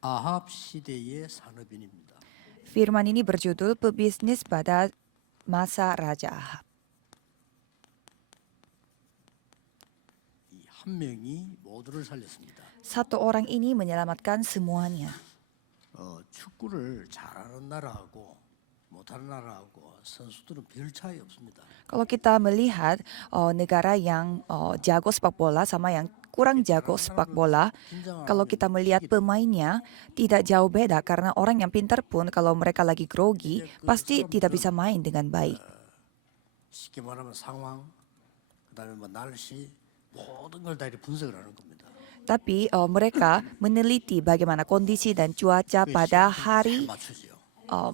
아합 시대의 산업인입니다. Firman ini berjudul Pebisnis pada Masa Raja Ahab. 이 한 명이 모두를 살렸습니다. Satu orang ini menyelamatkan semuanya. 축구를 잘하는 나라하고 못하는 나라하고 선수들은 별 차이 없습니다. Kalau kita melihat negara yang jago sepak bola sama yang kurang jago sepak bola, kalau kita melihat pemainnya tidak jauh beda karena orang yang pintar pun kalau mereka lagi grogi pasti tidak bisa main dengan baik. 쉽게 말하면 상황, 그다음에 뭐 날씨 모든 걸 다 이렇게 분석을 하는 겁니다. Tapi mereka meneliti bagaimana kondisi dan cuaca pada hari 맞추죠.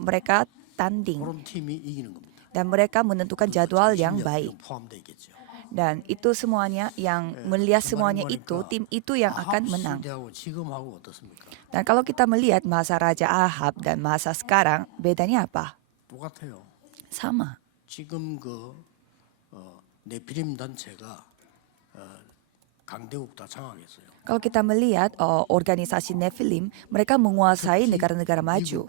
mereka tanding 그런 팀이 이기는 겁니다. dan mereka menentukan jadwal yang baik. 포함되어 있겠죠. Dan itu semuanya yang melihat semuanya itu, tim itu yang akan menang. 시대하고 지금하고 어떻습니까? Dan kalau kita melihat masa Raja Ahab dan masa sekarang, bedanya apa? 똑같아요. Sama. 지금 네피림 단체가 강대국 다 장악했어요. Kalau kita melihat organisasi Nephilim, mereka menguasai negara-negara maju.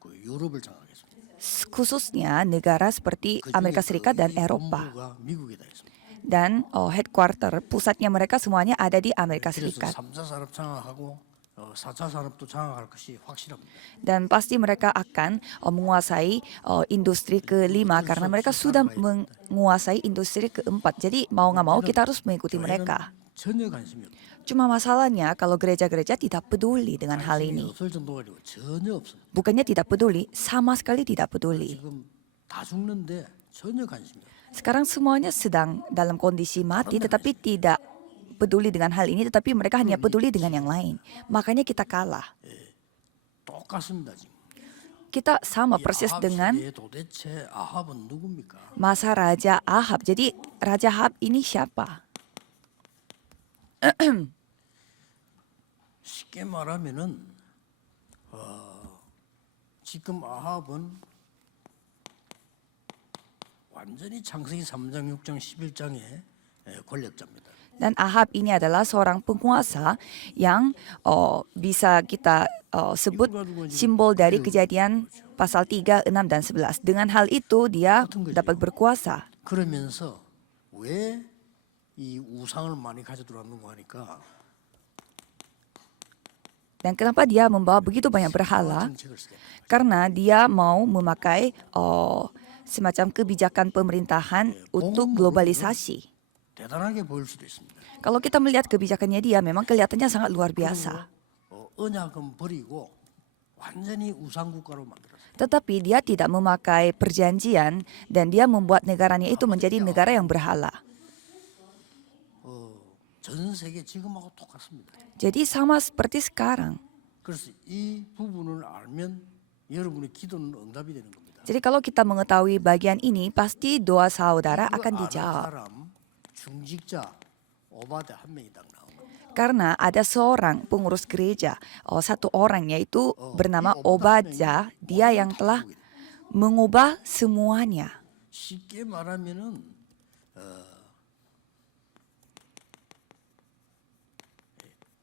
그 유럽을 장악했습니다. Khususnya negara seperti Amerika Serikat dan Eropa. 본부가 미국에다 있습니다. Dan headquarter, pusatnya mereka semuanya ada di Amerika 그래서 Serikat. 3차 산업 장악하고 4차 산업도 장악할 것이 확실합니다. Dan pasti mereka akan menguasai industri kelima karena mereka sudah menguasai industri keempat. Jadi mau nggak mau kita harus mengikuti mereka. 전혀 관심이 없습니다. Cuma masalahnya kalau gereja-gereja tidak peduli dengan hal 관심이 ini. 없을 정도가 아니고 전혀 없습니다. Bukannya tidak peduli, sama sekali tidak peduli. 지금 다 죽는데 전혀 관심이 없어요. Sekarang semuanya sedang dalam kondisi mati tetapi tidak peduli dengan hal ini, tetapi mereka hanya peduli dengan yang lain. Makanya kita kalah. 똑같습니다 지금. Kita sama persis 아합 dengan 시대에 도대체 아합은 누굽니까? masa Raja Ahab. Jadi Raja Ahab ini siapa? 쉽게 말하면은 지금 아합은 완전히 창세기 3장, 6장, 11장의 권력자입니다. Dan Ahab ini adalah seorang penguasa yang bisa kita sebut simbol dari Kejadian pasal 3, 6, dan 11. Dengan hal itu dia dapat berkuasa. 그러면서 왜 이 우상을 많이 가져들어왔는가 하니까 Dan kenapa dia membawa begitu banyak berhala? 정책을 쓰게 됩니다. Karena dia mau memakai semacam kebijakan pemerintahan untuk globalisasi. 대단하게 보일 수도 있습니다. Kalau kita melihat kebijakannya dia memang kelihatannya sangat luar biasa. 언약은 버리고 완전히 우상 국가로 만들었어요. Tetapi dia tidak memakai perjanjian dan dia membuat negaranya itu menjadi negara yang berhala. 전 세계 지금하고 똑같습니다. Jadi sama seperti sekarang. 그래서 이 부분을 알면 여러분의 기도는 응답이 되는 겁니다. Jadi kalau kita mengetahui bagian ini, pasti doa saudara 이거 akan 아는 dijawab. 사람, 중직자 오바데 한 명이 딱 나온 겁니다. Karena ada seorang pengurus gereja, satu orang yaitu bernama Obadja, dia yang telah mengubah semuanya. 쉽게 말하면은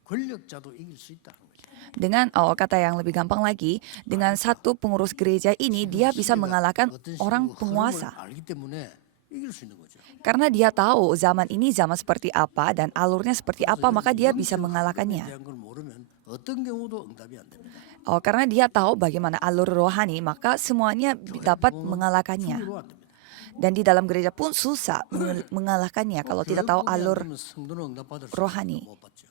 권력자도 이길 수 있다는 거죠. Dengan kata yang lebih gampang lagi, dengan satu pengurus gereja ini dia bisa mengalahkan orang penguasa. 알기 때문에 이길 수 있는 거죠. Karena dia tahu zaman ini zaman seperti apa dan alurnya seperti apa, maka dia bisa mengalahkannya. 대한 걸 모르면 어떤 경우도 응답이 안 됩니다. Karena dia tahu bagaimana alur rohani, maka semuanya dapat mengalahkannya. 충분히 안 됩니다. Dan di dalam gereja pun susah mengalahkannya kalau tidak tahu alur 그러면 성도는 응답받을 수 rohani. 못 받죠.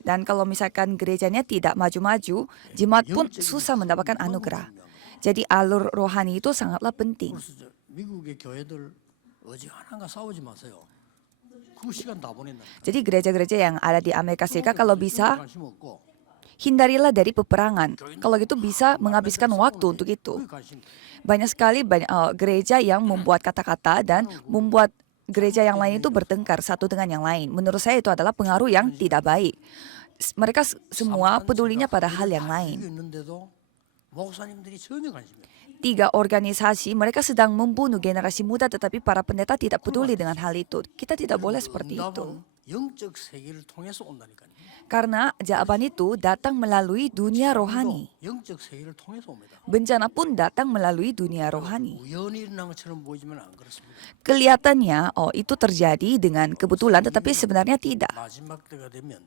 Dan kalau misalkan gerejanya tidak maju-maju, jemaat pun susah mendapatkan anugerah. Jadi alur rohani itu sangatlah penting. 그래서 미국의 교회들 어지간한가 싸우지 마세요. 그 시간 다 보낸다. Jadi gereja-gereja yang ada di Amerika Serikat kalau bisa 관심 없고 hindarilah dari peperangan. Kalau gitu bisa menghabiskan waktu untuk itu. 그게 관심. Banyak sekali gereja yang membuat kata-kata dan membuat gereja yang lain itu bertengkar satu dengan yang lain. Menurut saya itu adalah pengaruh yang tidak baik. Mereka semua pedulinya pada hal yang lain. 있는데도 목사님들이 전혀 관심이 없어요. 3 organisasi mereka sedang membunuh generasi muda tetapi para pendeta tidak peduli dengan hal itu. Kita tidak boleh seperti itu. 응답은 영적 세계를 통해서 온다니까요. Karena jawaban itu datang melalui dunia rohani. 영적 세계를 통해서 옵니다. Bencana pun datang melalui dunia rohani. 우연히 일어난 것처럼 보이지만 안 그렇습니다. Kelihatannya, itu terjadi dengan kebetulan, tetapi sebenarnya tidak. 마지막 때가 되면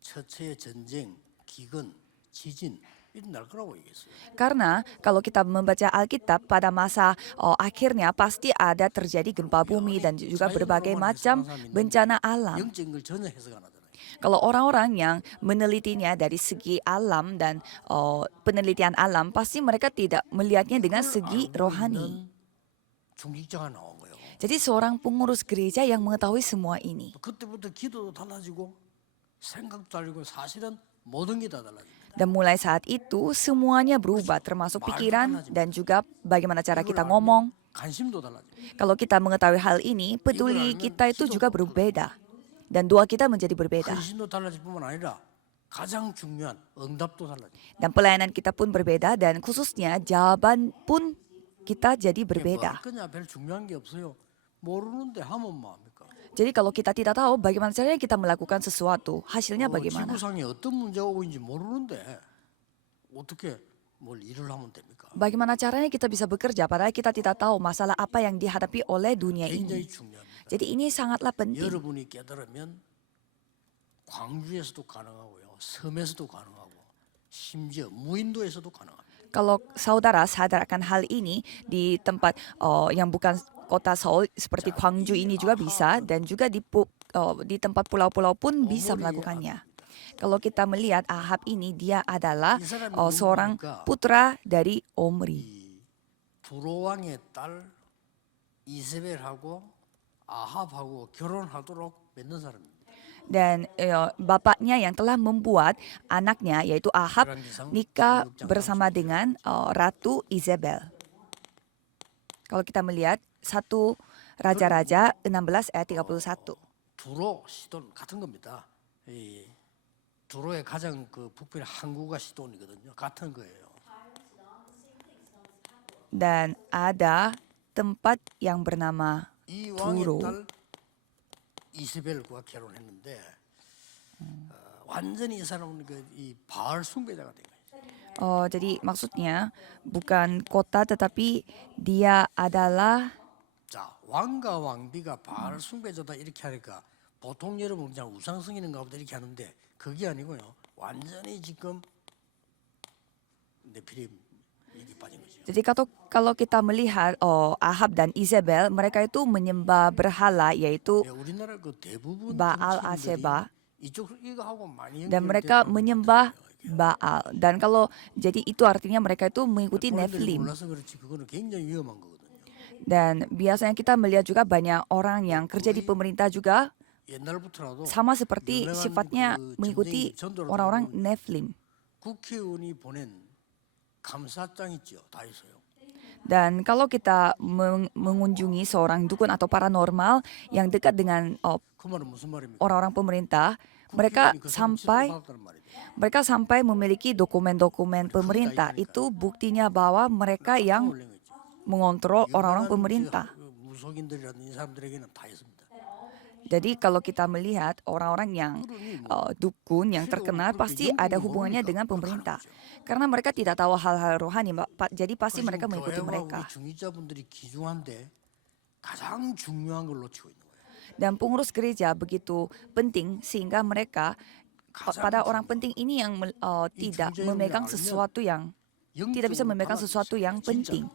처처의 전쟁, 기근, 지진 일어날 거라고 얘기했어요. Karena kalau kita membaca Alkitab pada masa akhirnya pasti ada terjadi gempa bumi dan juga berbagai macam bencana alam. 영적인 걸 전혀 해석 안 하잖아요. Kalau orang-orang yang menelitinya dari segi alam dan penelitian alam, pasti mereka tidak melihatnya dengan segi rohani. 중직자가 나온 거예요. Jadi seorang pengurus gereja yang mengetahui semua ini. 그때부터 기도도 달라지고 생각도 달라지고 사실은 모든 게 다 달라집니다. Dan mulai saat itu semuanya berubah, termasuk pikiran dan juga bagaimana cara kita ngomong. 관심도 달라집니다. Kalau kita mengetahui hal ini, peduli kita itu juga berbeda. Dan doa kita menjadi berbeda. 관심도 달라질 뿐만 아니라 가장 중요한 응답도 달라집니다. Dan pelayanan kita pun berbeda dan khususnya jawaban pun kita jadi 뭐 berbeda. 할 거냐 별 중요한 게 없어요. 모르는데 하면 뭐 합니까? Jadi kalau kita tidak tahu bagaimana caranya kita melakukan sesuatu, hasilnya bagaimana? 지구상에 어떤 문제가 오고 있는지 모르는데 어떻게 뭘 일을 하면 됩니까? Bagaimana caranya kita bisa bekerja padahal kita tidak tahu masalah apa yang dihadapi oleh dunia 굉장히 ini. 중요합니다. Jadi ini sangatlah penting. 여러분이 깨달으면 광주에서도 가능하고요. 섬에서도 가능하고 심지어 무인도에서도 가능합니다. Kalau saudara sadar akan hal ini di tempat yang bukan kota Seoul seperti Gwangju ini juga bisa dan juga di tempat pulau-pulau pun bisa melakukannya. Kalau kita melihat Ahab ini, dia adalah seorang putra dari Omri. 이 두로왕의 딸 이세벨하고 아합하고 결혼하도록 맺는 사람입니다. Dan bapaknya yang telah membuat anaknya yaitu Ahab nikah bersama dengan Ratu Isabel. Kalau kita melihat 1 Raja-Raja 16 ayat 31. 두로 시돈 같은 겁니다. 이 두로의 가장 그 북편의 항구가 시돈이거든요. 같은 거예요. Dan ada tempat yang bernama 이 왕의 두로. 딸 이세벨과 결혼했는데 완전히 이 사람은 이 바알 숭배자가 된 거예요. Jadi maksudnya bukan kota tetapi dia adalah 자, 왕과 왕비가 바알 숭배자다 이렇게 하니까 보통 여러분 그냥 우상 승이는가 보다 이렇게 하는데 그게 아니고요. 완전히 지금 네피림 이게 빠진 거죠. jadi kalau kita melihat Ahab dan Isabel, mereka itu menyembah berhala yaitu 예, 우리나라 그 대부분 Baal 정치인들이 Aseba 이쪽 이거 하고 많이 dan mereka 연결되는 menyembah Baal. Dan kalau jadi itu artinya mereka itu mengikuti 본인들이 Nephilim. 몰라서 그렇지 그거는 굉장히 위험한 거거든요. Dan biasanya kita melihat juga banyak orang yang kerja di pemerintah juga 옛날부터라도 sama seperti 유명한 sifatnya 그 mengikuti 전쟁이 전도를 orang-orang 하고 Nephilim. 국회의원이 보낸 감사장 있죠. 다 있어요. Dan kalau kita mengunjungi seorang dukun atau paranormal yang dekat dengan 그 말은 무슨 말입니까? orang-orang pemerintah, mereka 국회의원이 그 사람 sampai 받았다는 말이죠. mereka sampai memiliki dokumen-dokumen pemerintah. Itu buktinya bahwa mereka yang 올린 거죠. mengontrol orang-orang 유명한 pemerintah. 그 무속인들이라는 이 사람들에게는 다 있습니다. Jadi kalau kita melihat orang-orang yang dukun yang terkenal pasti ada hubungannya dengan pemerintah. Karena mereka tidak tahu hal-hal rohani, jadi pasti mereka mengikuti 교회와 mereka. 우리 중직자분들이 귀중한데 가장 중요한 걸 놓치고 있는 거예요. Dan pengurus gereja begitu penting sehingga mereka pada orang penting ini yang tidak memegang sesuatu yang tidak bisa memegang sesuatu yang penting.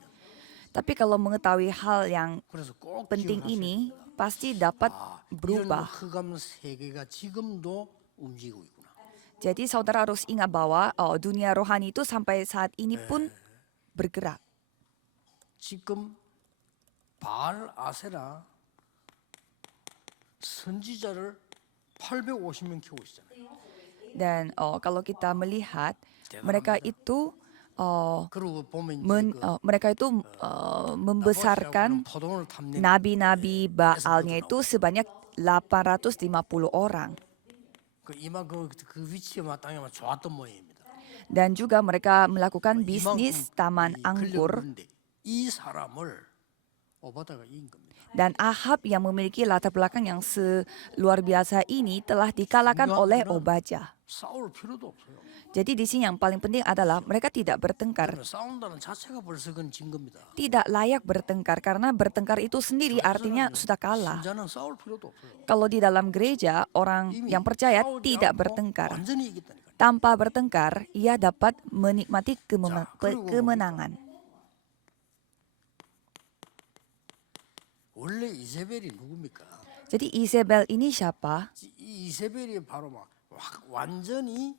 Tapi kalau mengetahui hal yang 그래서 꼭 penting 기억하셔야 ini 됩니다. pasti dapat 이런 berubah. 흑암 세계가 지금도 움직이고 있구나. Jadi saudara harus ingat bahwa dunia rohani itu sampai saat ini pun bergerak. 지금 바알 아세라 선지자를 850명 키우고 있잖아요. Dan kalau kita melihat mereka itu 그리고 보면 mereka itu membesarkan 포도원을 탐내 nabi-nabi Baalnya itu sebanyak 850 orang. 그 위치에 마땅하면 좋았던 모양입니다. Dan juga mereka melakukan bisnis taman anggur. 이 사람을 오바다가 이긴 겁니다. Dan Ahab yang memiliki latar belakang yang luar biasa ini telah dikalahkan oleh Obadya. 싸울 필요도 없어요. Jadi di sini yang paling penting adalah mereka tidak bertengkar. 그러면 싸운다는 자체가 벌써 그건 진 겁니다. Tidak layak bertengkar karena bertengkar itu sendiri artinya sudah kalah. 신자는 싸울 필요도 없어요. Kalau di dalam gereja, orang 이미 yang percaya 싸우지 tidak 않고 bertengkar. 완전히 이겼다니까요. Tanpa bertengkar, ia dapat menikmati 그리고 kemenangan. 원래 이세벨이 누굽니까? Jadi Isabel ini siapa? 이 이세벨이 바로 막 완전히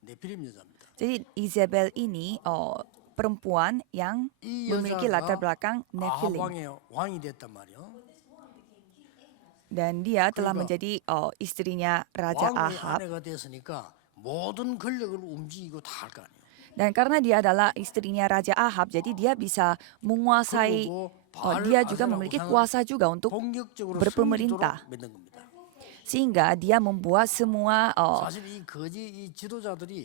네피림 여자입니다. Jadi Isabel ini perempuan yang 이 memiliki latar 여자가 belakang 아합 Nephilim. 왕의 왕이 됐단 말이요. Dan dia telah 그러니까 menjadi istrinya Raja 왕의 Ahab. 아내가 됐으니까 모든 권력을 움직이고 다 할 거 아니에요. Dan karena dia adalah istrinya Raja Ahab, jadi dia bisa menguasai, 그리고 dia juga 바알 memiliki 아세라 kuasa juga untuk 본격적으로 berpemerintah. 승리토록 만든 겁니다. Sehingga dia membuat semua 사실 이 거지 이 지도자들이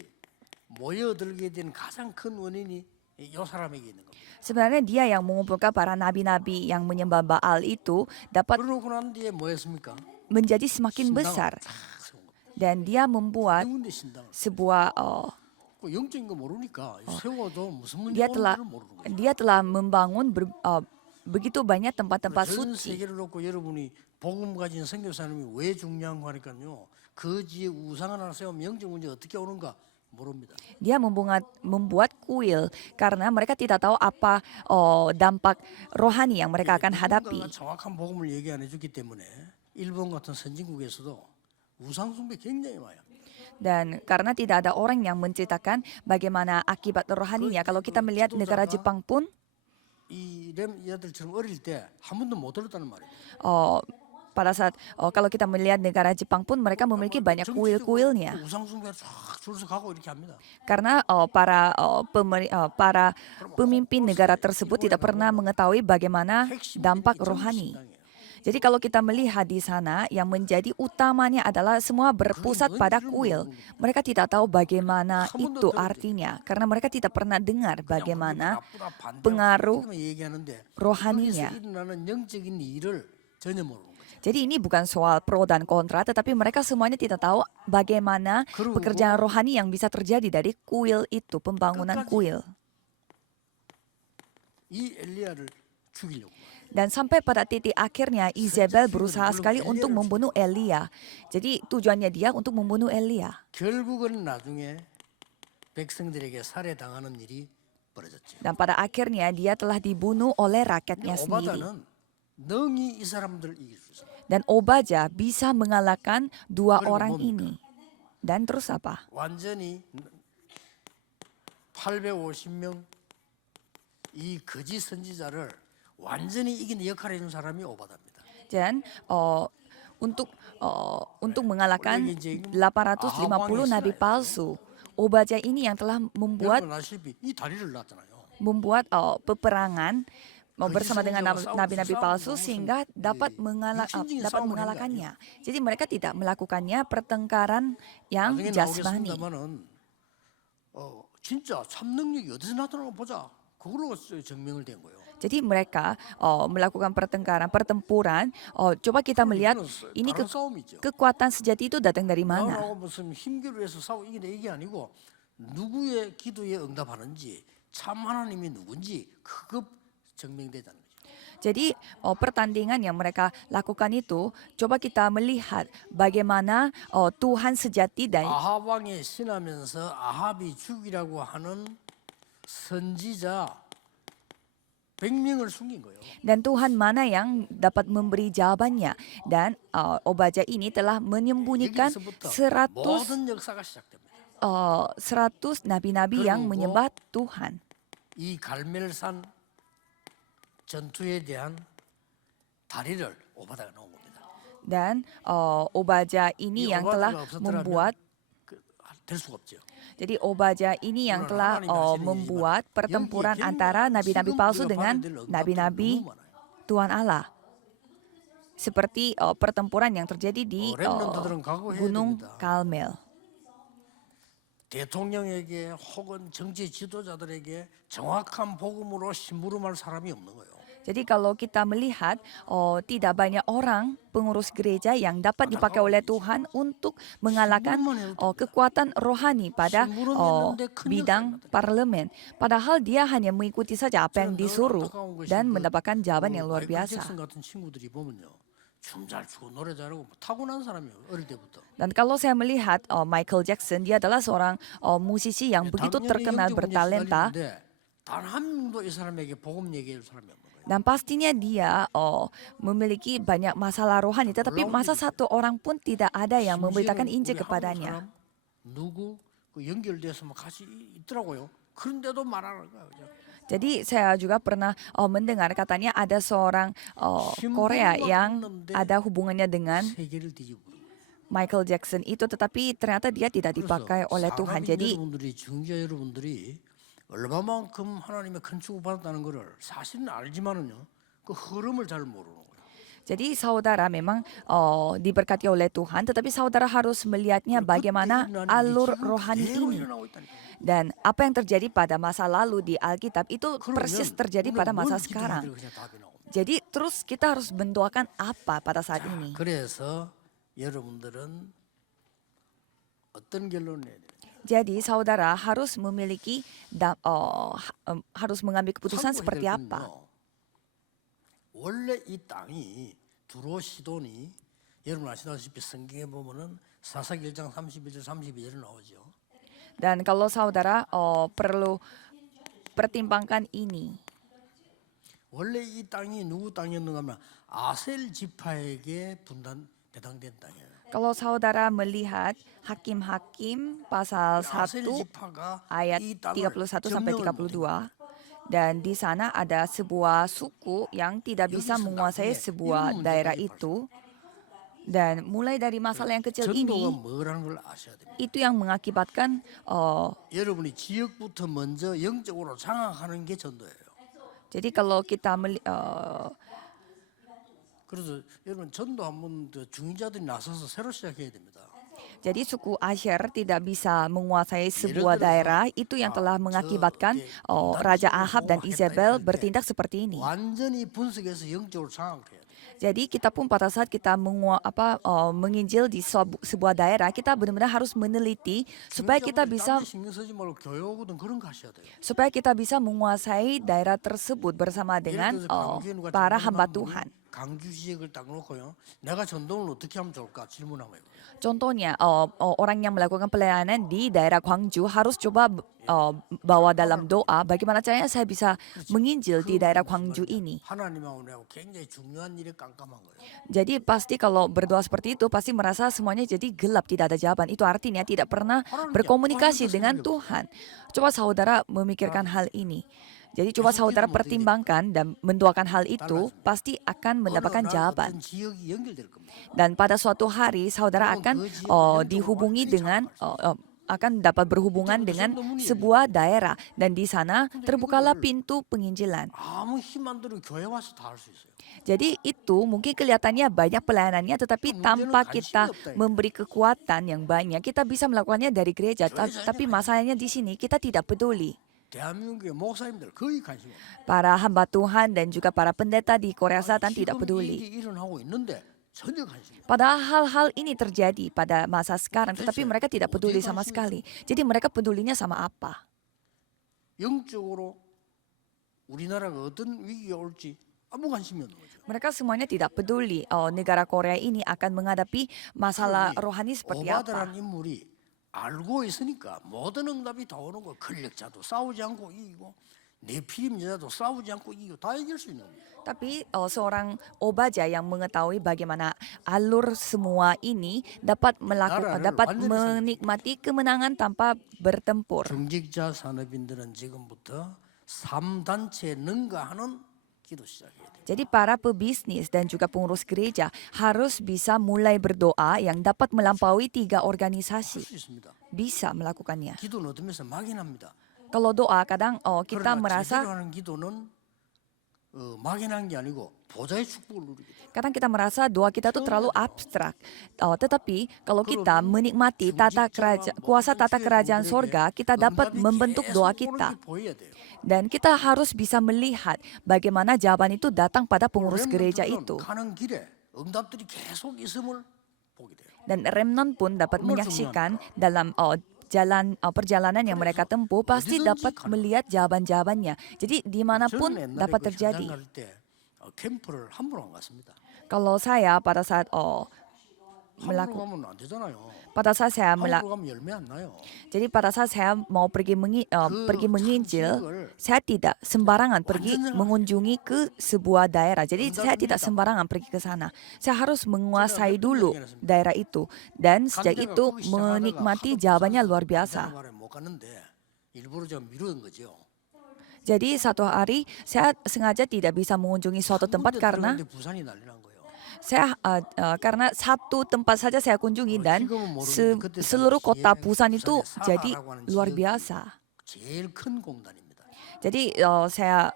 모여들게 된 가장 큰 원인이 이 사람에게 있는 겁니다. sebenarnya dia yang mengumpulkan para nabi-nabi yang menyembah Baal itu dapat 그러고 난 뒤에 뭐 했습니까? menjadi semakin 신당을 besar. 탁 세운 겁니다. Dan dia membuat 세운데 신당을 sebuah 그 영적인 거 모르니까 세워도 무슨 문제 dia telah 오는지를 모르는 거예요. dia telah membangun begitu banyak tempat-tempat 전 suci. 세계를 놓고 여러분이 복음 가진 선교사님이 왜 중요한 거 하니까요. 거지에 우상 하나 세우면 영적 문제 어떻게 오는가 모릅니다. Dia membuat kuil karena mereka tidak tahu apa dampak rohani yang mereka akan hadapi. 누군가가 정확한 복음을 얘기 안 해주기 때문에 일본 같은 선진국에서도 우상 숭배 굉장히 많아요. Dan karena tidak ada orang yang menceritakan bagaimana akibat rohaninya. Kalau kita melihat negara Jepang pun, 이렘 얘들처럼 어릴 때 한 번도 못 들었다는 말이에요. pada saat kalau kita melihat negara Jepang pun mereka memiliki banyak kuil-kuilnya. 우상 숭배 쫙 줄서 가고 이렇게 합니다. Karena para pemimpin negara tersebut tidak pernah mengetahui bagaimana dampak rohani. Jadi kalau kita melihat di sana, yang menjadi utamanya adalah semua berpusat pada kuil. Mereka tidak tahu bagaimana itu artinya, karena mereka tidak pernah dengar bagaimana pengaruh rohaninya. 일어나는 영적인 일을 전혀 모르는 거죠. Jadi ini bukan soal pro dan kontra, tetapi mereka semuanya tidak tahu bagaimana pekerjaan rohani yang bisa terjadi dari kuil itu, pembangunan kuil. 이 엘리야를 죽이려고. Dan sampai pada titik akhirnya Isabel berusaha sekali untuk membunuh Elia. Jadi tujuannya dia untuk membunuh Elia. 결국은 나중에 백성들에게 살해당하는 일이 벌어졌죠. Dan pada akhirnya dia telah dibunuh oleh rakyatnya sendiri. 오바다는 능히 이 사람들을 이길 수 있어요. Dan Obadya bisa mengalahkan dua 그리고 orang 뭡니까? ini. Dan terus apa? 완전히 850명 이 거짓 선지자를 완전히 이기는 역할을 해준 사람이 오바다입니다. Dan untuk mengalahkan 850 nabi palsu, Obadya ini yang telah membuat 여러분 아시다시피 이 다리를 놨잖아요. peperangan bersama dengan nabi-nabi palsu sehingga dapat mengalahkannya. Jadi mereka tidak melakukannya pertengkaran yang 나중에 jasmani. 나오겠습니다만은 진짜 참 능력이 어디서 나타나는 거 보자. 그걸로 증명을 된 거예요. Jadi mereka melakukan pertempuran. Coba kita melihat ini 다른 싸움이죠. kekuatan sejati itu datang dari mana? 나라고 무슨 힘기로 해서 싸우 이게 아니고 누구의 기도에 응답하는지 참 하나님이 누군지 그거 증명되자는 거죠. Jadi pertandingan yang mereka lakukan itu, coba kita melihat bagaimana Tuhan sejati dan 아합 왕에 신하면서 아합이 죽이라고 하는 선지자 100명을 숨긴 거예요. dan Tuhan mana yang dapat memberi jawabannya. Dan Obadya ini telah menyembunyikan 여기서부터 100 모든 역사가 시작됩니다. 100 nabi-nabi yang 그리고 menyembah Tuhan. 이 갈멜산 전투에 대한 다리를 오바다가 놓은 겁니다. Dan Obadya ini 이 yang telah 오바다가 없었더라면 membuat 될 수가 없죠. Jadi Obadya ini yang telah membuat pertempuran antara nabi-nabi palsu dengan nabi-nabi Tuhan Allah. Seperti pertempuran yang terjadi di Gunung Karmel. 대통령에게 혹은 정치 지도자들에게 정확한 복음으로 심부름할 사람이 없는 거예요. Jadi kalau kita melihat tidak banyak orang pengurus gereja yang dapat dipakai oleh Tuhan untuk mengalahkan kekuatan rohani pada bidang parlemen. Padahal dia hanya mengikuti saja apa yang disuruh dan mendapatkan jawaban yang luar 마이클 biasa. 잭슨 같은 친구들이 보면요, 춤 잘 추고 노래 잘하고 타고난 사람이에요. 어릴 때부터. Dan kalau saya melihat Michael Jackson, dia adalah seorang musisi yang begitu 당연히 terkenal 영적 문제 bertalenta. 시달리는데 단 한 명도 이 사람에게 복음 얘기할 사람이 없는 거예요. Dan pastinya dia memiliki banyak masalah rohani, tetapi masa satu orang pun tidak ada yang memberitakan 심지어는 Injil 우리 한국 kepadanya. 사람 누구 그 연결돼서 막 같이 있더라고요. 그런데도 말하는 거야. 그죠? Jadi saya juga pernah mendengar katanya ada seorang Korea yang ada hubungannya dengan 세계를 뒤집어. Michael Jackson itu, tetapi ternyata dia tidak dipakai oleh Tuhan. 사람인 Jadi 여러분들이 중자 여러분들이 얼마만큼 하나님의 큰 축복 받았다는 것을 사실은 알지만은요, 그 흐름을 잘 모르는 거예요. Jadi saudara memang diberkati oleh Tuhan, tetapi saudara harus melihatnya bagaimana alur rohani ini. Dan apa yang terjadi pada masa lalu di Alkitab itu persis terjadi pada masa sekarang. Jadi terus kita harus mendoakan apa pada saat ini. 그래서 여러분들은 어떤 결론을 내야 돼요? Jadi saudara harus memiliki harus mengambil keputusan seperti apa. 원래 이 땅이 두로 시돈이 여러분 아시다시피 성경에 보면은 사사기 1장 31절 32절에 나오죠. Dan kalau saudara perlu pertimbangkan ini. 원래 이 땅이 누구 땅이었는가 하면 아셀 지파에게 배당된 땅이에요. Kalau saudara melihat Hakim-Hakim pasal 1 ayat 31 sampai 32, dan di sana ada sebuah suku yang tidak bisa menguasai sebuah daerah itu. Dan mulai dari masalah yang kecil ini, 전도가 뭐라는 걸 아셔야 됩니다. itu yang mengakibatkan 여러분이 지역부터 먼저 영적으로 장악하는 게 전도예요. jadi kalau kita 그래서 여러분 전도 한번 중인자들이 나서서 새로 시작해야 됩니다. jadi suku Asher tidak bisa menguasai sebuah daerah, itu yang telah mengakibatkan Raja Ahab dan Isabel bertindak seperti ini. 완전히 분석해서 영적으로 장악을 해야 돼요. Jadi kita pun pada saat kita menginjil di sebuah daerah, kita benar-benar harus meneliti supaya kita bisa 신경 쓰지 말고 교육하고든 그런 거 하셔야 돼요. supaya kita bisa menguasai daerah tersebut bersama dengan para hamba Tuhan. 강주 지역을 딱 놓고요. 내가 전도를 어떻게 하면 좋을까 질문한 거예요. Contohnya orang yang melakukan pelayanan di daerah Gwangju harus coba bawa dalam doa bagaimana caranya saya bisa menginjil di daerah Gwangju ini. 하나님하고 내가 굉장히 중요한 일에 깜깜한 거예요. Jadi pasti kalau berdoa seperti itu pasti merasa semuanya jadi gelap, tidak ada jawaban. Itu artinya tidak pernah berkomunikasi dengan Tuhan. Coba saudara memikirkan hal ini. Jadi coba saudara pertimbangkan dan mendoakan hal itu, pasti akan mendapatkan jawaban. 지역이 연결될 겁니다. Dan pada suatu hari saudara akan dihubungi dengan akan dapat berhubungan dengan sebuah daerah, dan di sana terbukalah pintu penginjilan. 아무 힘 안 들어도 교회 와서 다 할 수 있어요. Jadi itu mungkin kelihatannya banyak pelayanannya, tetapi tanpa kita memberi kekuatan yang banyak, kita bisa melakukannya dari gereja. Tapi masalahnya di sini kita tidak peduli. 대한민국의 목사님들 거의 관심 없어요. Para hamba Tuhan dan juga para pendeta di Korea Selatan tidak 지금 peduli. 이게 일어나고 있는데 전혀 관심 없어요. Padahal hal-hal ini terjadi pada masa sekarang, tetapi mereka tidak peduli sama sekali. Jadi mereka pedulinya sama apa? 영적으로 우리나라가 어떤 위기가 올지 아무 관심이 없는 거죠. Mereka semuanya tidak peduli negara Korea ini akan menghadapi masalah rohani seperti apa. 오바다라는 인물이 알고 있으니까 모든 응답이 다 오는 거. 권력자도 싸우지 않고 이기고 네피림 여자도 싸우지 않고 이기고 다 이길 수 있는 거예요. Tapi seorang Obaja yang mengetahui bagaimana alur semua ini dapat menikmati kemenangan tanpa bertempur. 중직자 산업인들은 지금부터 3단체 능가하는 기도 시작해야 돼요. Jadi para pebisnis dan juga pengurus gereja harus bisa mulai berdoa yang dapat melampaui 3 organisasi. 수 있습니다. Bisa melakukannya. 기도는 어떤 면에서 막연합니다. Kalau doa kadang kita 그러나 merasa 제대로 하는 기도는 막연한 게 아니고 보좌의 축복을 누리게 돼요. Kadang kita merasa doa kita tuh terlalu abstrak. Tetapi kalau kita menikmati kuasa tata kerajaan sorga, kita dapat membentuk doa kita. 보여야 돼요. Dan kita harus bisa melihat bagaimana jawaban itu datang pada pengurus gereja itu. 가는 길에 응답들이 계속 있음을 보게 돼요. Dan remnant pun dapat menyaksikan dalam perjalanan yang mereka tempuh pasti dapat melihat jawaban-jawabannya. Jadi dimanapun 저는 옛날에 dapat 그 terjadi. 현장 갈때 캠프를 함부로 안 갔습니다. Kalau saya pada saat 함부로 가면 안 되잖아요. pada saat saya 함부로 가면 열매 안 나요. jadi pada saat saya mau pergi menginjil, saya tidak sembarangan pergi mengunjungi ke sebuah daerah. Jadi saya tidak sembarangan pergi ke sana. Saya harus menguasai dulu daerah itu dan sejak itu menikmati jawabannya luar biasa. 말에 못 갔는데 일부러 좀 미루는 거죠. Jadi satu hari saya sengaja tidak bisa mengunjungi suatu tempat karena 근데 부산이 난리 난 거예요. karena satu tempat saja saya kunjungi dan seluruh kota Busan itu jadi luar biasa. 제일 큰 공단입니다. Jadi saya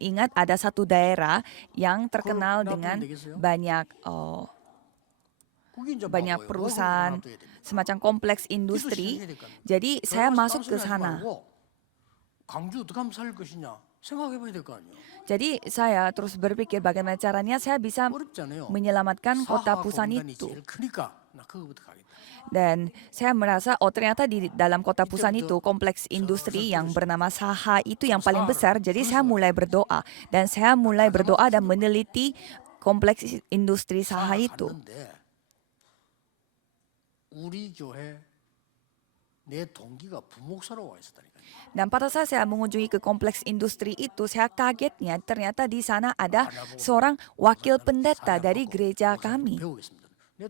ingat ada satu daerah yang terkenal dengan banyak 그게 이제 banyak 뭐고요? perusahaan 그걸 놔둬야 됩니다. semacam kompleks industri. Jadi saya masuk ke sana. 광주 어떻게 하면 살릴 것이냐 생각해봐야 될 거 아니에요. Jadi saya terus berpikir bagaimana caranya saya bisa 어렵잖아요. menyelamatkan kota 사하 Busan 공단이 itu. 제일 크니까 나 그거부터 가겠다. Dan saya merasa ternyata di dalam kota Busan itu kompleks industri yang bernama Saha itu yang paling besar. Jadi saya mulai berdoa dan saya mulai berdoa dan meneliti kompleks industri Saha itu. 갔는데 우리 교회 내 동기가 부목사로 와 있었다니까요. Dan pada saat saya mengunjungi ke kompleks industri itu, saya kagetnya ternyata di sana ada seorang wakil pendeta dari gereja kami. 배우겠습니다. 내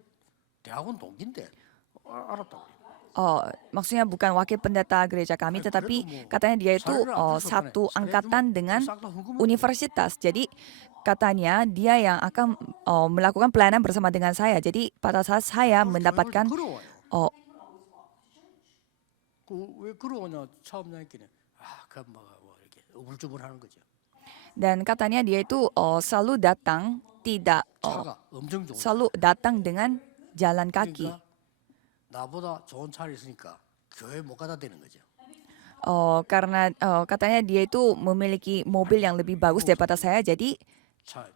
대학원 동기인데 알았다고. Maksudnya bukan wakil pendeta gereja kami, tetapi katanya dia itu satu angkatan dengan universitas. Jadi katanya dia yang akan melakukan pelayanan bersama dengan saya. Jadi pada saat saya mendapatkan 왜 그러냐 처음 나니까 뭐 이렇게 우물쭈물하는 거죠. dan katanya dia itu selalu datang tidak 차가 엄청 좋은 selalu datang dengan jalan kaki. 그러니까 나보다 좋은 차를 있으니까 교회 못 가다 되는 거죠. Karena katanya dia itu memiliki mobil yang lebih bagus daripada saya, jadi 차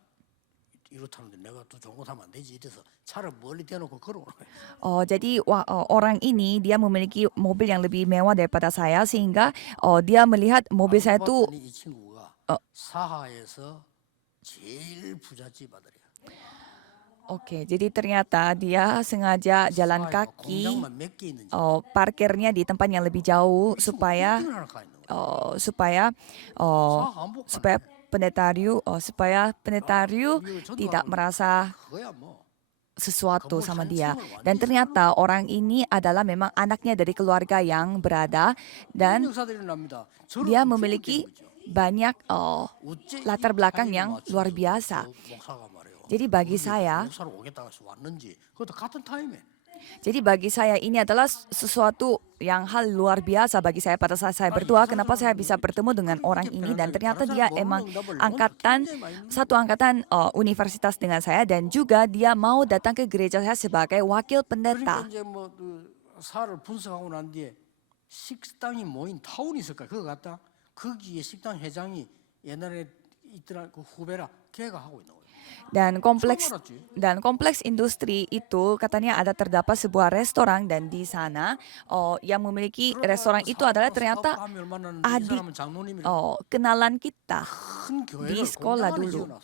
이렇다는데 내가 또 좋은 거 타면 안 되지 이래서 차를 멀리 대놓고 걸어오는 거예요. jadi orang ini dia memiliki mobil yang lebih mewah daripada saya sehingga dia melihat mobil saya itu 봤더니 이 친구가 사하에서 제일 부잣집 아들이야. oke, jadi ternyata dia sengaja jalan 사하에 kaki 공장만 몇 개 있는지 parkirnya di tempat yang lebih jauh supaya 빌딩을 하나 가 있는 거야. uh, supaya uh, 사하 안 복하네. supaya penetariu tidak merasa 그거야 뭐. sesuatu sama dia. Dan ternyata orang ini adalah memang anaknya dari keluarga yang berada dan 이런 역사들이 납니다. 저를 dia 어떻게 memiliki 되는 거죠? banyak 어째 latar 이 belakang 타이밍에 yang 맞춰서 luar biasa. 그 목사가 말이에요. Jadi bagi 우리 saya, 목사로 오겠다고 해서 왔는지 그것도 같은 타임에 ini adalah sesuatu yang hal luar biasa bagi saya pada saat saya berdoa. Kenapa saya bisa bertemu dengan orang ini dan ternyata dia emang satu angkatan universitas dengan saya dan juga dia mau datang ke gereja saya sebagai wakil pendeta. 그러니까 이제 뭐그 사를 분석하고 난 뒤에 식당이 모인 타운이 있을까 그거 같다. 거기에 식당 회장이 옛날에 있더라 그 후배라 걔가 하고 있는 거예요. Dan kompleks industri itu katanya terdapat sebuah restoran dan di sana yang memiliki restoran itu adalah ternyata adik kenalan kita di sekolah dulu.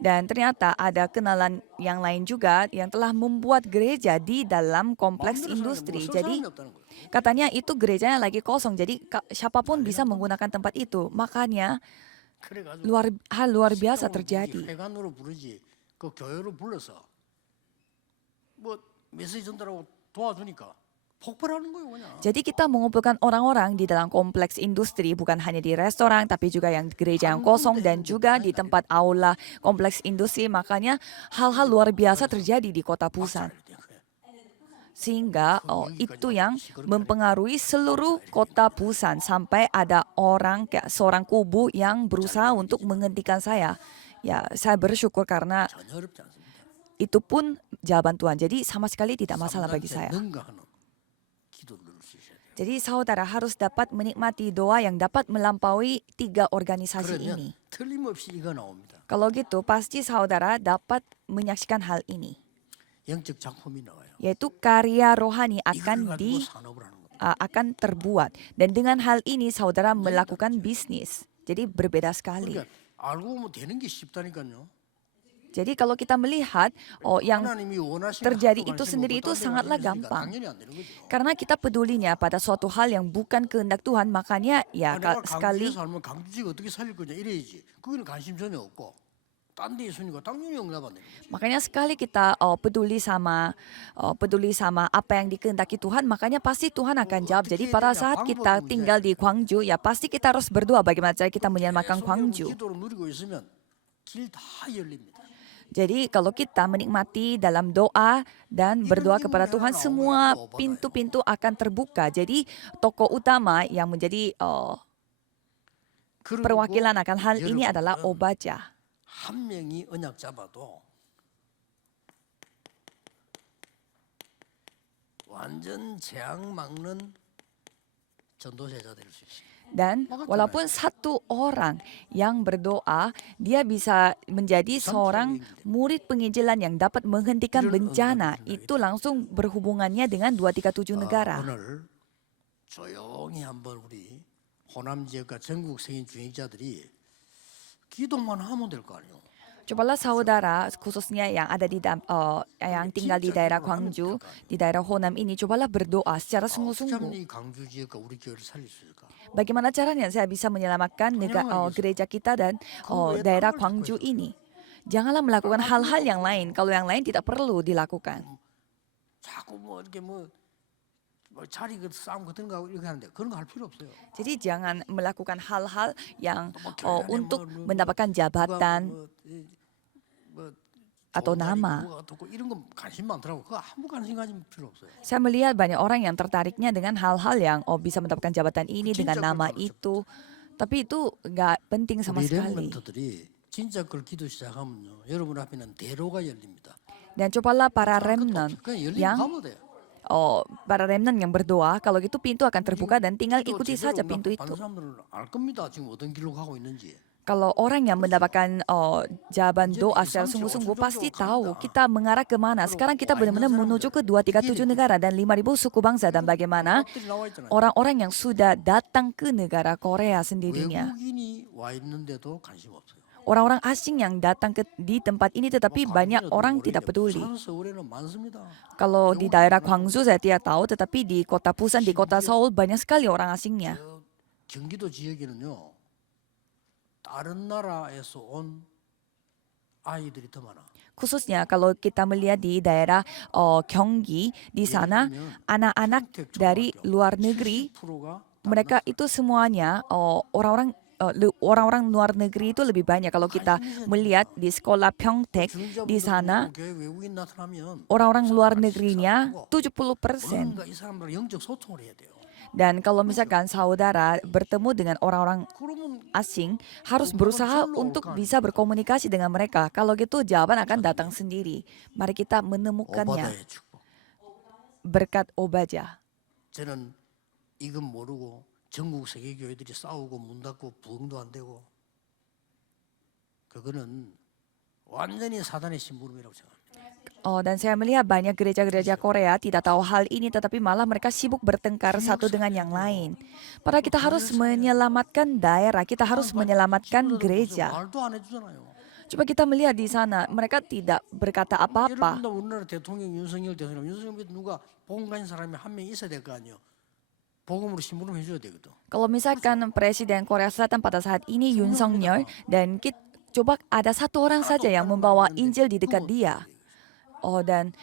Dan ternyata ada kenalan yang lain juga yang telah membuat gereja di dalam kompleks industri. Jadi katanya itu gerejanya lagi kosong, jadi siapapun bisa menggunakan tempat itu. Makanya hal luar biasa terjadi. 회관으로 부르지 그 교회로 불러서 뭐 메시지 전달하고 도와주니까 폭발하는 거예요 그냥. Jadi kita mengumpulkan orang-orang di dalam kompleks industri bukan hanya di restoran tapi juga yang gereja yang kosong dan juga di tempat aula kompleks industri. Makanya hal-hal luar biasa terjadi di kota Busan. Sehingga itu yang mempengaruhi seluruh kota Busan sampai ada orang kayak seorang kubu yang berusaha untuk menghentikan saya. Ya, saya bersyukur karena 전혀 어렵지 않습니다. itu pun jawaban Tuhan. Jadi sama sekali tidak masalah bagi 삼단체 saya. 능가하는 기도를 누릴 수 있어야 돼요. Jadi saudara harus dapat menikmati doa yang dapat melampaui 3 organisasi ini. 그러면 틀림없이 이거 나옵니다. Kalau gitu pasti saudara dapat menyaksikan hal ini. 영적 작품이 나와요. Yaitu karya rohani 이걸 akan 가지고 산업을 하는 겁니다. akan terbuat. Dan dengan hal ini saudara melakukan bisnis. Jadi berbeda sekali. 그러니까 알고 보면 되는 게 쉽다니까요. Jadi kalau kita melihat yang 하나님이 원하시는 terjadi 하나도 itu 관심 sendiri 없고 itu 딴데 sangatlah 관심 있으니까 gampang. 당연히 안 되는 거죠. Karena kita pedulinya pada suatu hal yang bukan kehendak Tuhan, makanya ya 내가 sekali 강주에 살면 강주지가 어떻게 살릴 거냐 이래야지. 거기는 관심 전혀 없고 딴 데 있으니까 당연히 응답 안 되는 거죠. makanya sekali kita peduli sama apa yang dikehendaki Tuhan, makanya pasti Tuhan akan jawab. Jadi pada saat kita tinggal di Gwangju, ya pasti kita harus berdoa bagaimana cara kita menyelamatkan Gwangju. 기도로 누리고 있으면 길 다 열립니다. Jadi kalau kita menikmati dalam doa dan berdoa kepada Tuhan, semua pintu-pintu akan terbuka. Jadi tokoh utama yang menjadi 그리고 perwakilan akan hal ini adalah 여러분들은 Obaja. 한 명이 언약 잡아도 완전 재앙 막는 전도제자 될 수 있어요. Dan walaupun satu orang yang berdoa, dia bisa menjadi seorang murid penginjilan yang dapat menghentikan bencana. Itu langsung berhubungannya dengan 237 negara. 오늘 조용히 한번 우리 호남 지역과 전국 성인 주행자들이 기도만 하면 될 거 아니에요. Cobalah saudara, khususnya yang ada yang tinggal di daerah Gwangju, di daerah Honam ini, cobalah berdoa secara 어떻게 sungguh-sungguh. 하면 이 강주 지역과 우리 교회를 살릴 수 있을까? Bagaimana caranya saya bisa menyelamatkan gereja kita dan daerah Gwangju ini? Janganlah melakukan hal-hal yang lain kalau yang lain tidak perlu dilakukan. 자꾸 뭐 이렇게 뭐 자리 그 싸움 같은 거 하고 이렇게 하는데 그런 거 할 필요 없어요. Jadi jangan melakukan hal-hal yang 뭐 교회 안에 untuk 뭐 mendapatkan 누가 jabatan 뭐 atau 좋은 자리 nama. 누가 어떻고 이런 거 관심 많더라고. 그거 아무 관심 가질 필요 없어요. Saya melihat banyak orang yang tertariknya dengan hal-hal yang bisa mendapatkan jabatan ini dengan nama itu. Tapi itu nggak penting sama 우리 sekali. 렘넌트들이 진짜 그걸 기도 시작하면요. 여러분 앞에는 대로가 열립니다. Dan cobalah para remnant 그냥 열리면 yang 가면 돼요. para remnant yang berdoa, kalau gitu pintu akan terbuka dan tinggal 기도 ikuti 제대로 saja pintu itu. 받는 사람들은 알 겁니다. 지금 어떤 길로 가고 있는지. Kalau orang yang mendapatkan jawaban doa secara sungguh-sungguh pasti tahu kita mengarah kemana. Sekarang kita benar-benar menuju ke 237 negara dan 5.000 suku bangsa dan bagaimana 것들이 나와 있잖아요. orang-orang yang sudah datang ke negara Korea sendirinya. 외국인이 와 있는데도 관심 없어요. Orang-orang asing yang datang di tempat ini tetapi banyak orang tidak peduli. 부산, 서울에는 많습니다. Kalau di daerah Gwangju saya tidak tahu, tetapi di kota Busan, di kota Seoul banyak sekali orang asingnya. 저 경기도 지역에는요. 다른 나라에서 온 아이들이 더 많아. Khususnya kalau kita melihat di daerah Gyeonggi, di sana anak-anak dari luar negeri, 70%가 mereka itu semuanya orang-orang luar negeri itu lebih banyak. Kalau kita melihat di sekolah Pyeongtaek, di sana 교회 외국인 나타나면 orang-orang luar negerinya 70%. 뭔가 이 사람들 영적 소통을 해야 돼요. Dan kalau misalkan saudara bertemu dengan orang-orang 그러면 asing, harus berusaha untuk bisa berkomunikasi dengan mereka. Kalau gitu jawaban akan datang sendiri. Mari kita menemukannya 오바다의 축복. berkat Obaja. 저는 이건 모르고 전국 세계 교회들이 싸우고 문 닫고 부흥도 안 되고 그거는 완전히 사단의 심부름이라고 생각합니다. Dan saya melihat banyak gereja-gereja Korea tidak tahu hal ini, tetapi malah mereka sibuk bertengkar satu dengan yang lain. Padahal kita harus menyelamatkan daerah, kita harus menyelamatkan gereja. 말도 안 해주잖아요. Coba kita melihat di sana, mereka tidak berkata apa-apa. 여러분도 우리나라 대통령 윤석열 밑에 누가 복음 가진 사람이 한 명 있어야 될 거 아니에요. 복음으로 심부름 해줘야 되거든. Kalau misalkan Presiden Korea Selatan pada saat ini Yoon Suk-yeol, dan coba ada satu orang saja yang membawa Injil di dekat dia. Dan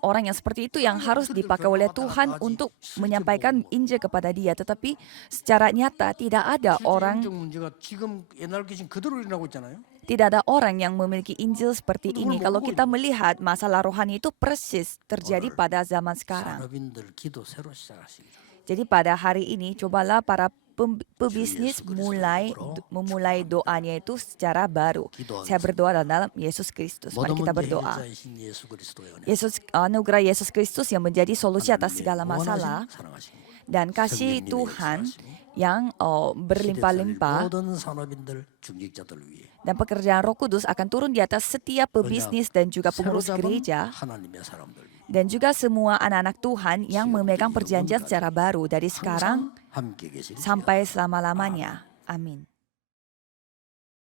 orang yang seperti itu yang harus dipakai oleh Tuhan untuk menyampaikan Injil kepada dia. Tetapi secara nyata tidak ada orang 문제가 지금 옛날 귀신 그대로 일어나고 있잖아요. Tidak ada orang yang memiliki Injil seperti 오늘 ini. 뭐 Kalau 그거 kita melihat masalah rohani itu persis terjadi 오늘 pada zaman sekarang. 산업인들 기도 새로 시작하시기 바랍니다. Jadi pada hari ini cobalah para pebisnis Yesus Kristus memulai doanya itu secara baru. Saya berdoa dalam Yesus Kristus. Mari 모든 kita 문제 berdoa. 해결자이신 예수 그리스도의 은혜, Anugerah Yesus Kristus yang menjadi solusi atas 하나님의 segala masalah 원하신 사랑하신 dan kasih 성령님의 Tuhan 역사하심이 yang berlimpah-limpah 모든 산업인들 중직자들 위해 dan pekerjaan Roh Kudus akan turun di atas setiap pebisnis dan juga pengurus 새로 잡은 gereja 하나님의 사람들 위해 dan juga semua anak-anak Tuhan yang memegang perjanjian secara baru dari sekarang 항상 함께 계시리 sampai selama-lamanya. Amin.